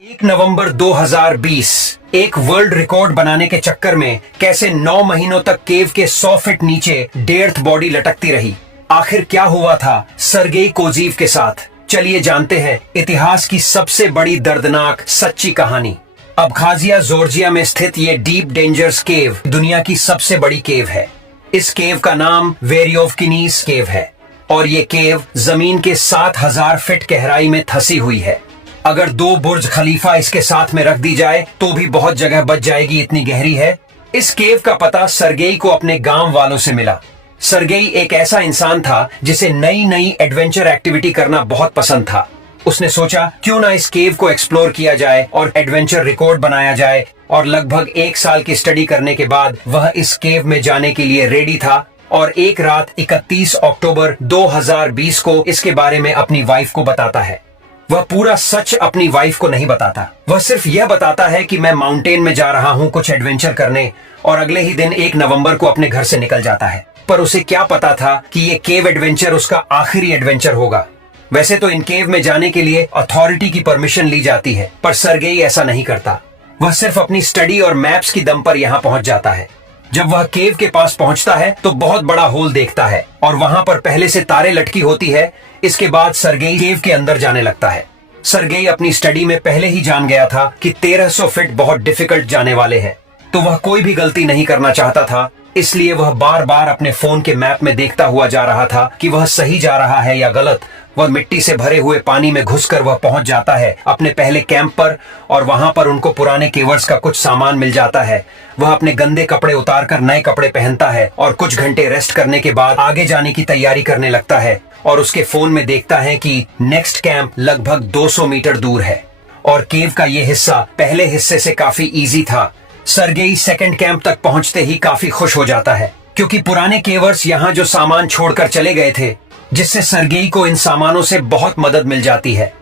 1 नवंबर 2020 एक world record बनाने के चक्कर में कैसे 9 महीनों तक केव के 100 फीट नीचे डेर्थ बॉडी लटकती रही। आखिर क्या हुआ था सर्गेई कोजीव के साथ, चलिए जानते हैं इतिहास की सबसे बड़ी दर्दनाक सच्ची कहानी। अबखाजिया जॉर्जिया में स्थित ये डीप डेंजर्स केव दुनिया की सबसे बड़ी केव है। इस केव का नाम वेरियोवकिनीज केव है और ये केव जमीन के 7000 फीट गहराई में धंसी हुई है। अगर 2 बुर्ज खलीफा इसके साथ में रख दी जाए तो भी बहुत जगह बच जाएगी, इतनी गहरी है। इस केव का पता सर्गेई को अपने गांव वालों से मिला। सर्गेई एक ऐसा इंसान था जिसे नई नई एडवेंचर एक्टिविटी करना बहुत पसंद था। उसने सोचा क्यों ना इस केव को एक्सप्लोर किया जाए और एडवेंचर रिकॉर्ड बनाया जाए, और लगभग 1 साल की स्टडी करने के बाद वह इस केव में जाने के लिए रेडी था। और एक रात 31 अक्टूबर 2020 को इसके बारे में अपनी वाइफ को बताता है। वह पूरा सच अपनी वाइफ को नहीं बताता, वह सिर्फ यह बताता है कि मैं माउंटेन में जा रहा हूं कुछ एडवेंचर करने, और अगले ही दिन 1 नवंबर को अपने घर से निकल जाता है। पर उसे क्या पता था कि ये केव एडवेंचर उसका आखिरी एडवेंचर होगा। वैसे तो इन केव में जाने के लिए अथॉरिटी की परमिशन ली जाती है, पर सर्गेई ऐसा नहीं करता। वह सिर्फ अपनी स्टडी और मैप्स की दम पर यहाँ पहुंच जाता है। जब वह केव के पास पहुंचता है तो बहुत बड़ा होल देखता है और वहां पर पहले से तारे लटकी होती है। इसके बाद सर्गेई केव के अंदर जाने लगता है। सर्गेई अपनी स्टडी में पहले ही जान गया था कि 1300 फीट बहुत डिफिकल्ट जाने वाले हैं, तो वह कोई भी गलती नहीं करना चाहता था। इसलिए वह बार बार अपने फोन के मैप में देखता हुआ जा रहा था कि वह सही जा रहा है या गलत। वह मिट्टी से भरे हुए पानी में घुसकर वह पहुंच जाता है अपने पहले कैंप पर, और वहां पर उनको पुराने केवर्स का कुछ सामान मिल जाता है। वह अपने गंदे कपड़े उतारकर नए कपड़े पहनता है और कुछ घंटे रेस्ट करने के बाद आगे जाने की तैयारी करने लगता है। और उसके फोन में देखता है कि नेक्स्ट कैंप लगभग 200 मीटर दूर है और केव का ये हिस्सा पहले हिस्से से काफी इजी था। सर्गेई सेकंड कैंप तक पहुंचते ही काफी खुश हो जाता है, क्योंकि पुराने केवर्स यहाँ जो सामान छोड़कर चले गए थे, जिससे सर्गेई को इन सामानों से बहुत मदद मिल जाती है।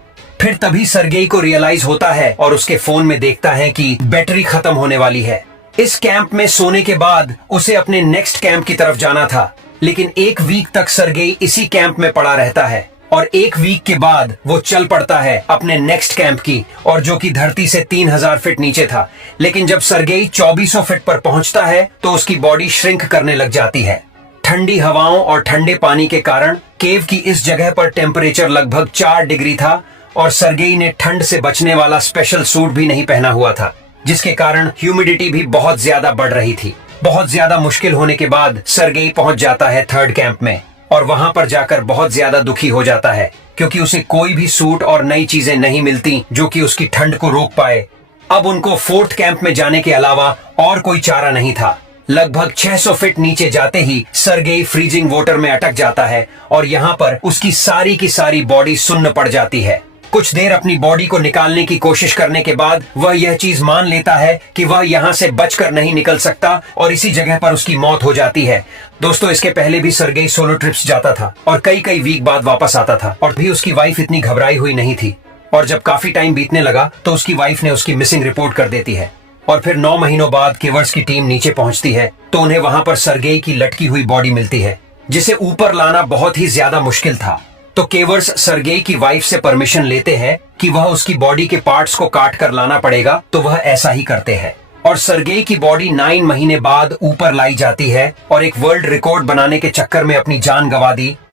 फिर तभी सर्गेई को रियलाइज होता है और उसके फोन में देखता है कि बैटरी खत्म होने वाली है। इस कैंप में सोने के बाद उसे अपने नेक्स्ट कैंप की तरफ जाना था, लेकिन 1 वीक तक सर्गेई इसी कैंप में पड़ा रहता है और 1 वीक के बाद वो चल पड़ता है अपने नेक्स्ट कैंप की, और जो कि धरती से 3000 फीट नीचे था। लेकिन जब सर्गेई 2400 फीट पर पहुंचता है तो उसकी बॉडी श्रिंक करने लग जाती है। ठंडी हवाओं और ठंडे पानी के कारण केव की इस जगह पर टेम्परेचर लगभग 4 डिग्री था, और सर्गेई ने ठंड से बचने वाला स्पेशल सूट भी नहीं पहना हुआ था, जिसके कारण ह्यूमिडिटी भी बहुत ज्यादा बढ़ रही थी। बहुत ज्यादा मुश्किल होने के बाद सर्गेई पहुंच जाता है 3rd कैंप में, और वहां पर जाकर बहुत ज्यादा दुखी हो जाता है, क्योंकि उसे कोई भी सूट और नई चीजें नहीं मिलती जो कि उसकी ठंड को रोक पाए। अब उनको 4th कैंप में जाने के अलावा और कोई चारा नहीं था। लगभग 600 फीट नीचे जाते ही सर्गेई फ्रीजिंग वाटर में अटक जाता है और यहाँ पर उसकी सारी की सारी बॉडी सुन्न पड़ जाती है। कुछ देर अपनी बॉडी को निकालने की कोशिश करने के बाद वह यह चीज मान लेता है कि वह यहाँ से बचकर नहीं निकल सकता, और इसी जगह पर उसकी मौत हो जाती है। दोस्तों, इसके पहले भी सर्गेई सोलो ट्रिप्स जाता था और कई वीक बाद वापस आता था, और भी उसकी वाइफ इतनी घबराई हुई नहीं थी। और जब काफी टाइम बीतने लगा तो उसकी वाइफ ने उसकी मिसिंग रिपोर्ट कर देती है। और फिर 9 महीनों बाद केवर्स की टीम नीचे पहुंचती है तो उन्हें वहां पर सर्गेई की लटकी हुई बॉडी मिलती है, जिसे ऊपर लाना बहुत ही ज्यादा मुश्किल था। तो केवर्स सर्गेई की वाइफ से परमिशन लेते हैं कि वह उसकी बॉडी के पार्ट्स को काट कर लाना पड़ेगा, तो वह ऐसा ही करते हैं। और सर्गेई की बॉडी 9 महीने बाद ऊपर लाई जाती है, और एक वर्ल्ड रिकॉर्ड बनाने के चक्कर में अपनी जान गंवा दी